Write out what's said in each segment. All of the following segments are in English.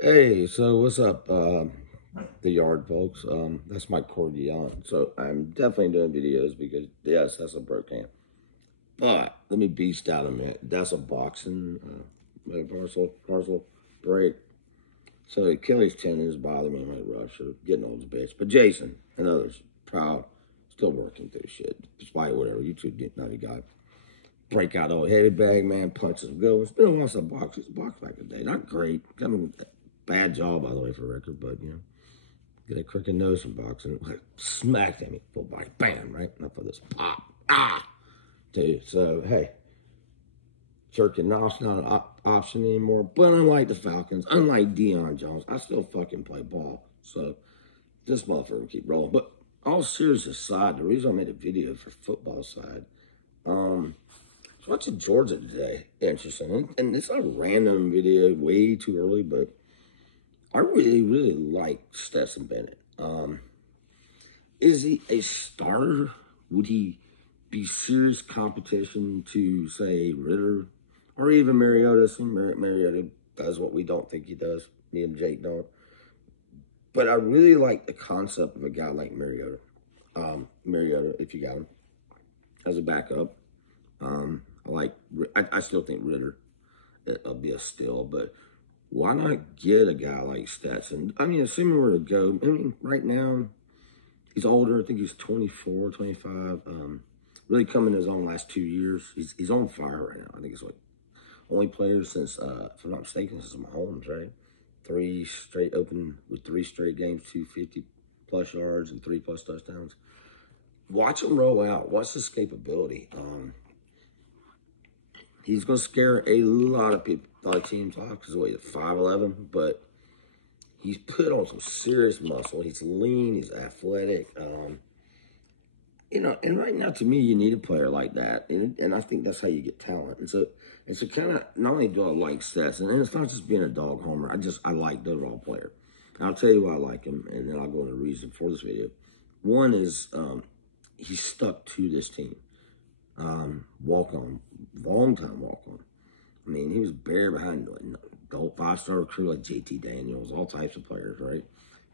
Hey, so what's up, the yard folks? That's my corgi on. So I'm definitely doing videos because yes, that's a bro camp. But let me beast out a minute. That's a boxing partial break. So Achilles tendon is bothering me in my rush or getting old as a bitch. But Jason and others, proud, still working through shit. Despite whatever, you two not a guy. Break out old headed bag, man, punches him go. It's been a while since I boxed. It's boxed back in the day. Not great. I mean, bad job, by the way, for record, but, get a crooked nose from boxing. Like, smacked at me, full body, bam, right? Enough for this pop. Ah! Dude, so, hey, jerking off's not an option anymore. But unlike the Falcons, unlike Deion Jones, I still fucking play ball. So, this motherfucker will keep rolling. But all serious aside, the reason I made a video for football side, I was watching Georgia today. Interesting. And it's a random video, way too early, but I really, really like Stetson Bennett. Is he a starter? Would he be serious competition to, say, Ritter or even Mariota? See, Mariota does what we don't think he does. Me and Jake don't. But I really like the concept of a guy like Mariota. Mariota, if you got him, as a backup. I still think Ritter will be a steal, but why not get a guy like Stetson? I mean, assuming we're to go, I mean, right now, he's older. I think he's 24, 25. Really coming his own last 2 years. He's on fire right now. I think it's like only player since, if I'm not mistaken, since Mahomes, right? With 3 straight games, 250 plus yards and 3+ touchdowns. Watch him roll out. Watch his capability. He's going to scare a lot of people, a lot of teams off because he's 5'11", but he's put on some serious muscle. He's lean. He's athletic. And right now, to me, you need a player like that, and I think that's how you get talent. And so kind of, not only do I like Stetson, and it's not just being a dog homer. I like the overall player. And I'll tell you why I like him, and then I'll go into the reason for this video. One is he's stuck to this team. Walk on, long time walk on. I mean, he was buried behind the whole 5-star recruit like JT Daniels, all types of players, right?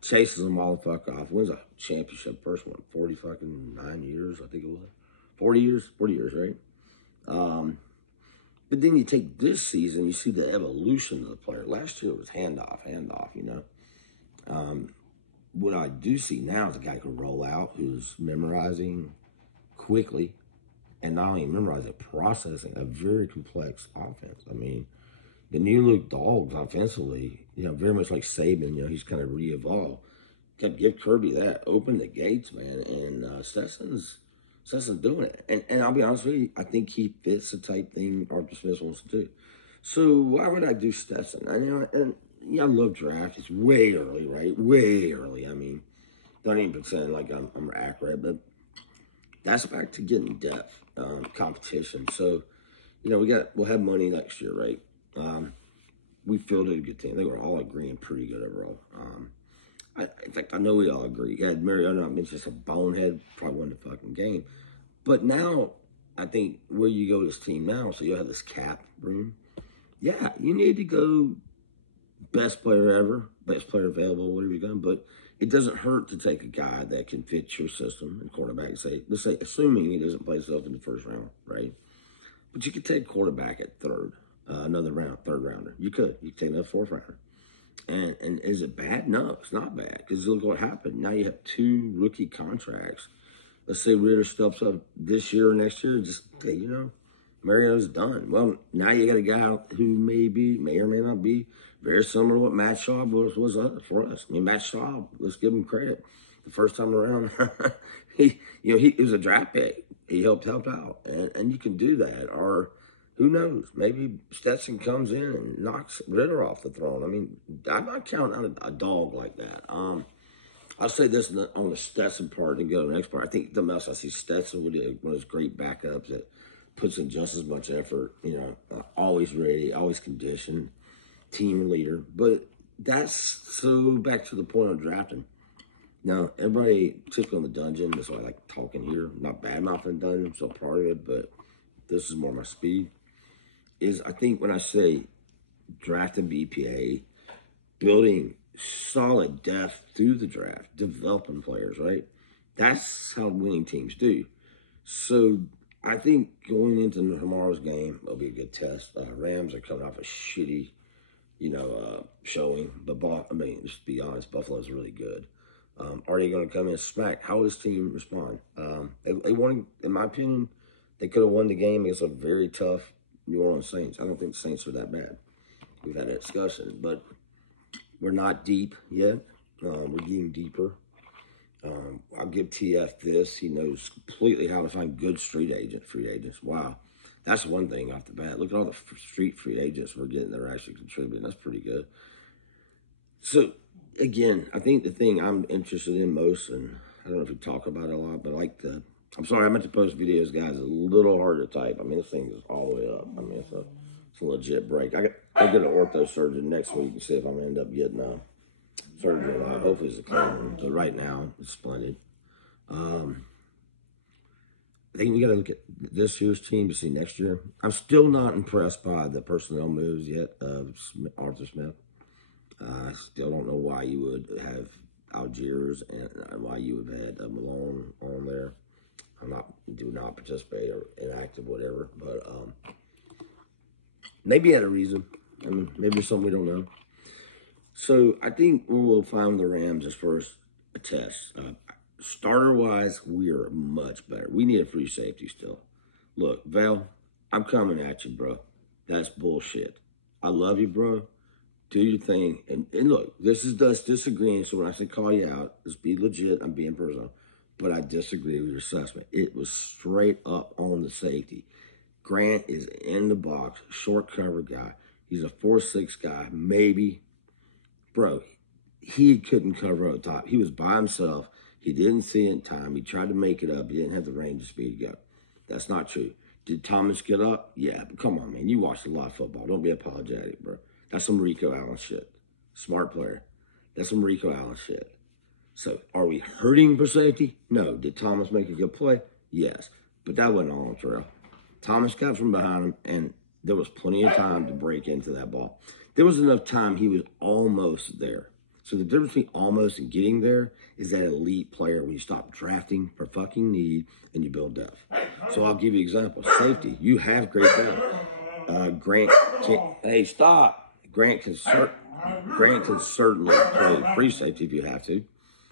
Chases them all the fuck off. Wins a championship first one, 9 years, I think it was. 40 years, right? But then you take this season, you see the evolution of the player. Last year it was handoff, What I do see now is a guy who can roll out, who's memorizing quickly, and not only memorizing, processing a very complex offense. I mean, the new look dogs offensively, very much like Saban, he's kind of re-evolved. Give Kirby that, open the gates, man, and Stetson's doing it. And I'll be honest with you, I think he fits the type thing Arthur Smith wants to do. So why would I do Stetson? I love draft. It's way early, right? Way early. I mean, don't even pretend like I'm accurate, but that's back to getting depth, competition. So, we'll have money next year, right? We fielded a good team. They were all agreeing pretty good overall. In fact, I know we all agree. Yeah, Mariota, I mean, just a bonehead, probably won the fucking game. But now, I think where you go this team now, so you'll have this cap room. Yeah, you need to go best player ever, best player available, whatever you're going. But it doesn't hurt to take a guy that can fit your system and quarterback and let's say, assuming he doesn't play himself in the first round, right? But you could take quarterback at third, third rounder. You could take another fourth rounder. And is it bad? No, it's not bad. Because look what happened. Now you have 2 rookie contracts. Let's say Ritter steps up this year or next year. Just, hey, Mariota's done. Well, now you got a guy who may or may not be very similar to what Matt Schaub was for us. I mean, Matt Schaub, let's give him credit. The first time around, he was a draft pick. He helped out. And you can do that. Or who knows? Maybe Stetson comes in and knocks Ritter off the throne. I mean, I'm not counting out a dog like that. I'll say this on the Stetson part and go to the next part. I think the most I see Stetson with one of those great backups that puts in just as much effort, always ready, always conditioned, team leader. But that's so back to the point of drafting. Now, everybody, typically on the dungeon, that's why I like talking here. I'm not bad mouthing the dungeon, I'm still part of it, but this is more my speed. I think when I say drafting BPA, building solid depth through the draft, developing players, right? That's how winning teams do. So I think going into tomorrow's game will be a good test. Rams are coming off a shitty, showing. But just to be honest, Buffalo's really good. Are they going to come in smack? How will this team respond? They won, in my opinion, they could have won the game against a very tough New Orleans Saints. I don't think the Saints are that bad. We've had that discussion, but we're not deep yet. We're getting deeper. I'll give TF this. He knows completely how to find good free agents. Wow. That's one thing off the bat. Look at all the free agents we're getting that are actually contributing. That's pretty good. So, again, I think the thing I'm interested in most, and I don't know if we talk about it a lot, but I'm sorry, I meant to post videos, guys. It's a little hard to type. I mean, this thing is all the way up. I mean, it's a legit break. I'll get an ortho surgeon next week and see if I'm going to end up getting surgery. Hopefully it's a clean one, but right now it's splendid. I think we got to look at this year's team to see next year. I'm still not impressed by the personnel moves yet of Arthur Smith. I still don't know why you would have Algiers and why you would have had Malone on there. Do not participate or inactive, whatever. But maybe he had a reason. I mean, maybe there's something we don't know. So I think we'll find the Rams as first a test. Starter-wise, we are much better. We need a free safety still. Look, Val, I'm coming at you, bro. That's bullshit. I love you, bro. Do your thing. And look, this is us disagreeing. So when I say call you out, let's be legit. I'm being personal. But I disagree with your assessment. It was straight up on the safety. Grant is in the box, short cover guy. He's a 4'6" guy, maybe. Bro, he couldn't cover up top. He was by himself. He didn't see it in time. He tried to make it up. He didn't have the range of speed to go. That's not true. Did Thomas get up? Yeah, but come on, man. You watched a lot of football. Don't be apologetic, bro. That's some Rico Allen shit. Smart player. That's some Rico Allen shit. So, are we hurting for safety? No. Did Thomas make a good play? Yes. But that wasn't on Terrell. Thomas got from behind him, and there was plenty of time to break into that ball. There was enough time he was almost there. So the difference between almost and getting there is that elite player when you stop drafting for fucking need and you build depth. So I'll give you an example. Safety, you have great depth. Grant can, hey, stop. Grant can certainly play free safety if you have to.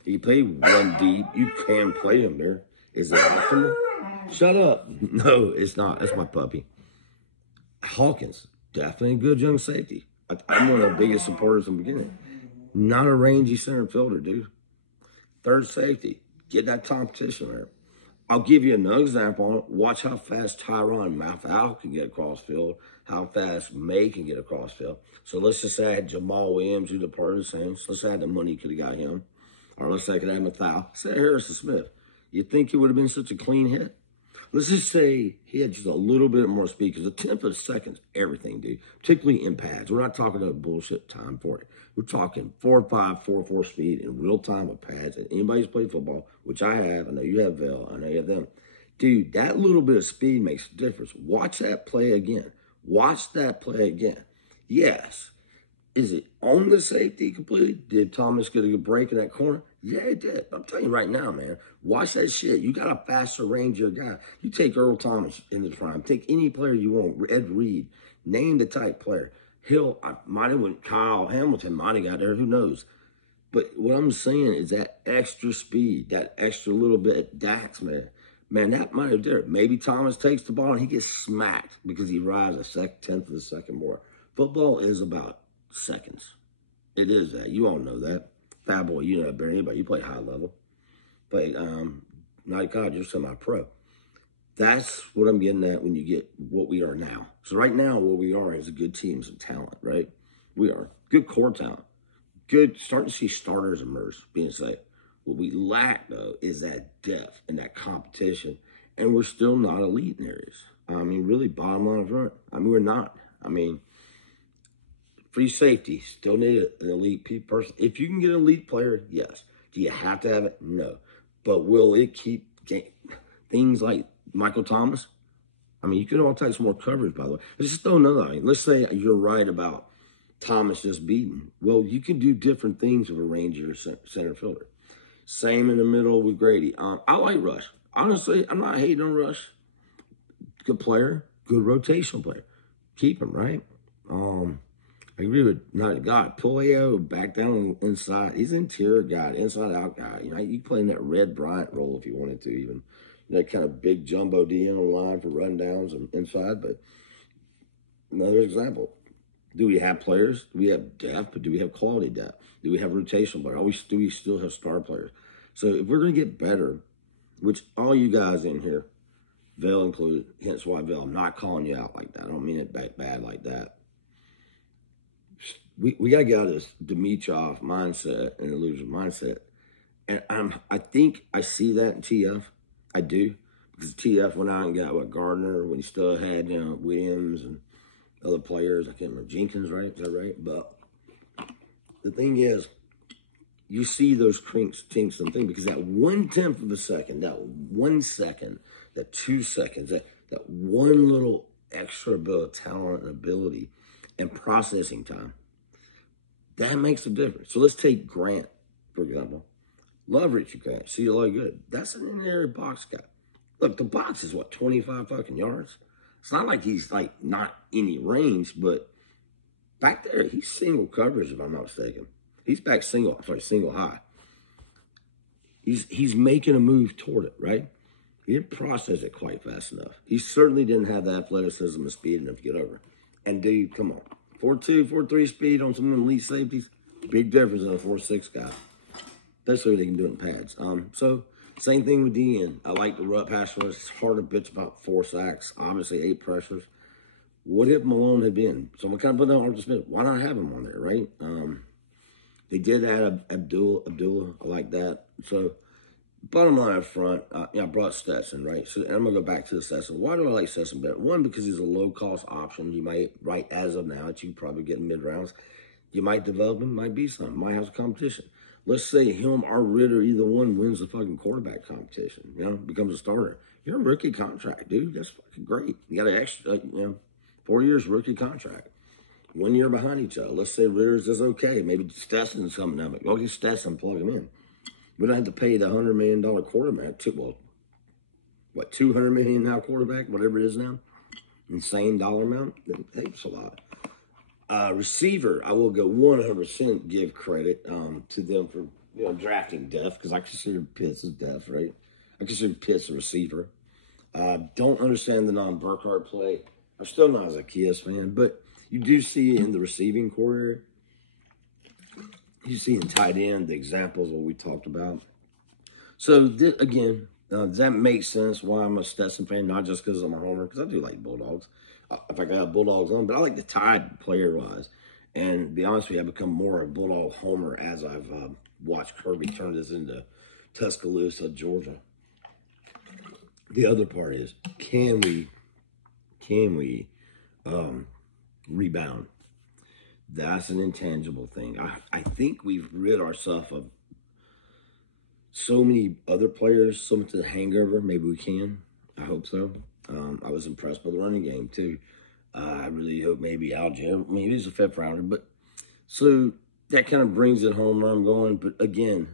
If you play one deep, you can play him there. Is it optimal? Shut up. No, it's not. That's my puppy. Hawkins, definitely a good young safety. I'm one of the biggest supporters in the beginning. Not a rangy center fielder, dude. Third safety, get that competition there. I'll give you another example on it. Watch how fast Tyron Matthew can get across field, how fast May can get across field. So let's just say I had Jamal Williams, who departed the Saints. Let's say I had the money, could have got him. Or let's say I could have Matthew. Say Harrison Smith. You think it would have been such a clean hit? Let's just say he had just a little bit more speed, because a tenth of a second's everything, dude. Particularly in pads. We're not talking about bullshit time for it. We're talking 4.5, 4.4 speed in real time with pads. And anybody's played football, which I have, I know you have, Vel, I know you have them. Dude, that little bit of speed makes a difference. Watch that play again. Watch that play again. Yes. Is it on the safety completely? Did Thomas get a good break in that corner? Yeah, he did. I'm telling you right now, man. Watch that shit. You got a faster rangier guy. You take Earl Thomas in the prime. Take any player you want. Ed Reed. Name the type player. Hill, I might have went Kyle Hamilton, might have got there. Who knows? But what I'm saying is that extra speed, that extra little bit, Dax, man. Man, that might have done it. Maybe Thomas takes the ball and he gets smacked because he rides a tenth of a second more. Football is about seconds. It is that. You all know that. Fat boy, you know that better than anybody. You play high level. Play night college, you're semi-pro. That's what I'm getting at when you get what we are now. So right now, what we are is a good team of talent, right? We are. Good core talent. Good, starting to see starters emerge, being safe. What we lack, though, is that depth and that competition. And we're still not elite in areas. I mean, really, bottom line front. I mean, we're not. I mean, free safety, still need an elite person. If you can get an elite player, yes. Do you have to have it? No. But will it keep things like Michael Thomas? I mean, you could all take some more coverage, by the way. Let's just throw another. I mean, let's say you're right about Thomas just beaten. Well, you can do different things with a Ranger center fielder. Same in the middle with Grady. I like Rush. Honestly, I'm not hating on Rush. Good player, good rotational player. Keep him, right? I agree with not God. Polio back down inside. He's an interior guy, inside out guy. You know, you can play in that Red Bryant role if you wanted to, even that kind of big jumbo D on the line for rundowns and inside. But another example. Do we have players? Do we have depth, but do we have quality depth? Do we have rotational players? Do we still have star players? So if we're going to get better, which all you guys in here, Vail included, hence why, Vail, I'm not calling you out like that. I don't mean it bad like that. We got to get out of this Dimitrov mindset and illusion mindset. And I think I see that in TF. I do. Because TF went out and got, Gardner, when he still had, Williams and other players. I can't remember. Jenkins, right? Is that right? But the thing is, you see those chinks and things because that 1/10 of a second, that 1 second, that 2 seconds, that one little extra bit of talent and ability and processing time, that makes a difference. So let's take Grant, for example. Love Richie Grant. See a lot of good. That's an in-area box guy. Look, the box is, 25 fucking yards? It's not like he's, not any range, but back there, he's single coverage, if I'm not mistaken. He's back single high. He's making a move toward it, right? He didn't process it quite fast enough. He certainly didn't have the athleticism and speed enough to get over. And, dude, come on. 4.2, 4.3 speed on some of them elite safeties, big difference in a 4.6 guy. Especially if they can do it in pads. So, same thing with DN. I like the rut pass rush. It's hard to bitch about 4 sacks, obviously 8 pressures. What if Malone had been? So I'm kind of putting on Arthur Smith. Why not have him on there, right? They did add Abdullah. I like that. So, bottom line up front, I brought Stetson, right? So, and I'm going to go back to the Stetson. Why do I like Stetson better? One, because he's a low-cost option. You might, right as of now, that you probably get in mid-rounds. You might develop him, might be something, might have some competition. Let's say him or Ritter, either one wins the fucking quarterback competition, becomes a starter. You're a rookie contract, dude. That's fucking great. You got an extra, 4 years rookie contract. 1 year behind each other. Let's say Ritter's is okay. Maybe Stetson's coming down. Go get Stetson, plug him in. We don't have to pay the $100 million quarterback. $200 million now quarterback, whatever it is now. Insane dollar amount. That's a lot. Receiver, I will go 100% give credit to them for drafting depth, because I consider Pitts as depth, right? I consider Pitts a receiver. Don't understand the non-Burkhardt play. I'm still not a Zacchaeus fan, but you do see in the receiving core, you see in tight end the examples of what we talked about. So, again, does that make sense why I'm a Stetson fan? Not just because I'm a homer, because I do like Bulldogs. In fact, I have Bulldogs on, but I like the Tide player-wise. And to be honest with you, I've become more a Bulldog homer as I've watched Kirby turn this into Tuscaloosa, Georgia. The other part is, can we rebound? That's an intangible thing. I think we've rid ourselves of so many other players, so much of the hangover. Maybe we can. I hope so. I was impressed by the running game, too. I really hope maybe Alger, maybe he's a 5th rounder. But so that kind of brings it home where I'm going. But again,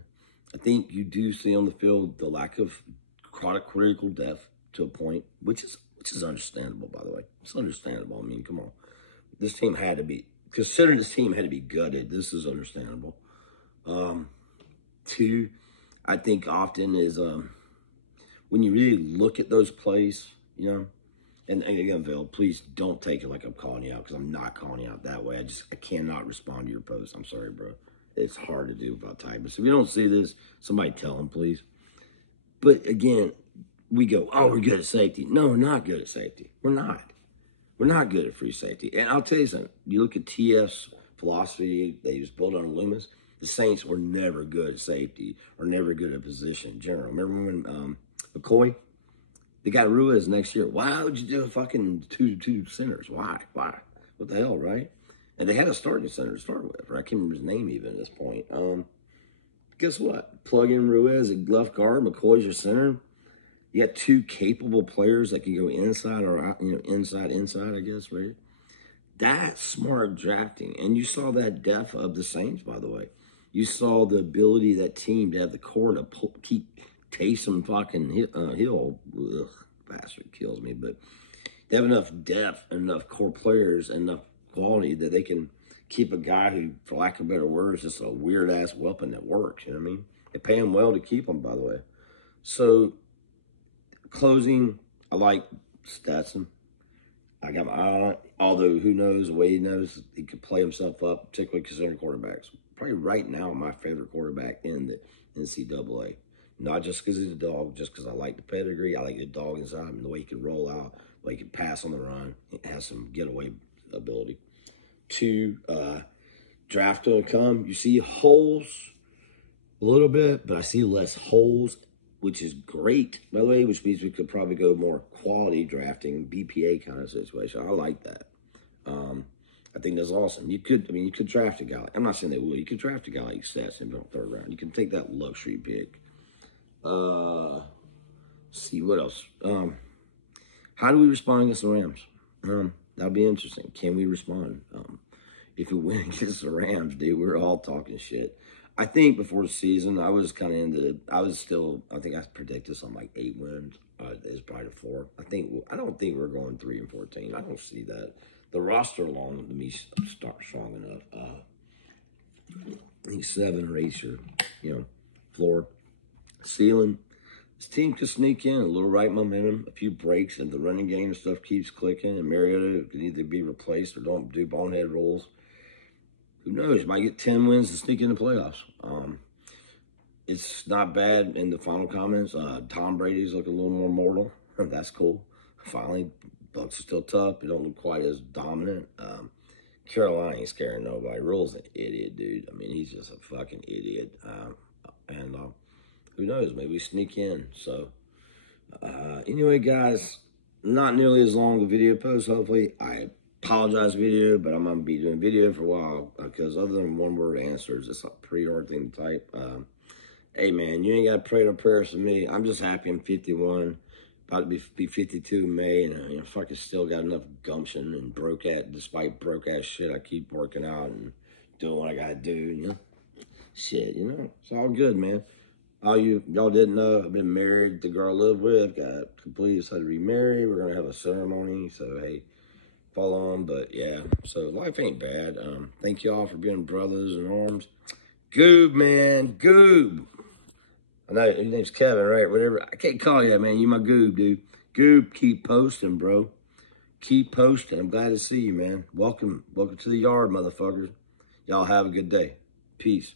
I think you do see on the field the lack of critical depth to a point, which is understandable, by the way. It's understandable. I mean, come on. This team had to be, considering this team had to be gutted, this is understandable. 2, I think often is when you really look at those plays, and again, Phil, please don't take it like I'm calling you out, because I'm not calling you out that way. I cannot respond to your post. I'm sorry, bro. It's hard to do without typing. So if you don't see this, somebody tell him, please. But again, we go, oh, we're good at safety. No, we're not good at safety. We're not. We're not good at free safety. And I'll tell you something. You look at TF's philosophy that he was built on Loomis. The Saints were never good at safety or never good at position in general. Remember when McCoy? They got Ruiz next year. Why would you do a fucking two centers? Why? What the hell, right? And they had a starting center to start with. Right? I can't remember his name even at this point. Guess what? Plug in Ruiz at left guard. McCoy's your center. You got 2 capable players that can go inside or out, inside, I guess, right? That's smart drafting. And you saw that depth of the Saints, by the way. You saw the ability of that team to have the core to keep Taysom fucking Hill. Ugh, bastard kills me. But they have enough depth, enough core players, enough quality that they can keep a guy who, for lack of better words, is just a weird-ass weapon that works. You know what I mean? They pay him well to keep him, by the way. So, closing, I like Stetson. I got my eye on it. Although, who knows, Wade knows he could play himself up, particularly considering quarterbacks. Probably right now my favorite quarterback in the NCAA. Not just because he's a dog, just because I like the pedigree. I like the dog inside him, the way he can roll out, the way he can pass on the run. It has some getaway ability. 2, draft to come. You see holes a little bit, but I see less holes, which is great, by the way, which means we could probably go more quality drafting, BPA kind of situation. I like that. I think that's awesome. You could draft a guy. I'm not saying they will. You could draft a guy like Stetson in the 3rd round. You can take that luxury pick. See what else. How do we respond against the Rams? That'll be interesting. Can we respond? If we win against the Rams, dude, we're all talking shit. I think before the season, I was kind of into. I think I predicted something like 8 wins. It's probably to 4. I don't think we're going 3-14. I don't see that. The roster alone to me start strong enough. I think 7 or 8 your, floor. Ceiling. This team could sneak in a little right momentum, a few breaks, and the running game and stuff keeps clicking. And Mariota could either be replaced or don't do bonehead rolls. Who knows? Might get 10 wins and sneak in the playoffs. It's not bad in the final comments. Tom Brady's looking a little more mortal. That's cool. Finally, Bucks are still tough. They don't look quite as dominant. Carolina ain't scaring nobody. Rule's an idiot, dude. I mean, he's just a fucking idiot. And who knows? Maybe we sneak in. So, anyway, guys, not nearly as long a video post, hopefully. I apologize video, but I'm going to be doing video for a while because other than one-word answers, it's a pretty hard thing to type. Hey, man, you ain't got to pray no prayers for me. I'm just happy I'm 51. About to be 52 in May, and fucking still got enough gumption and despite broke-ass shit, I keep working out and doing what I got to do, Shit, it's all good, man. Y'all didn't know, I've been married. The girl I live with got completely decided to remarry. We're going to have a ceremony, so, hey, follow on. But, yeah, so life ain't bad. Thank y'all for being brothers in arms. Goob, man, Goob. I know his name's Kevin, right? Whatever. I can't call you that, man. You my Goob, dude. Goob, keep posting, bro. Keep posting. I'm glad to see you, man. Welcome to the yard, motherfuckers. Y'all have a good day. Peace.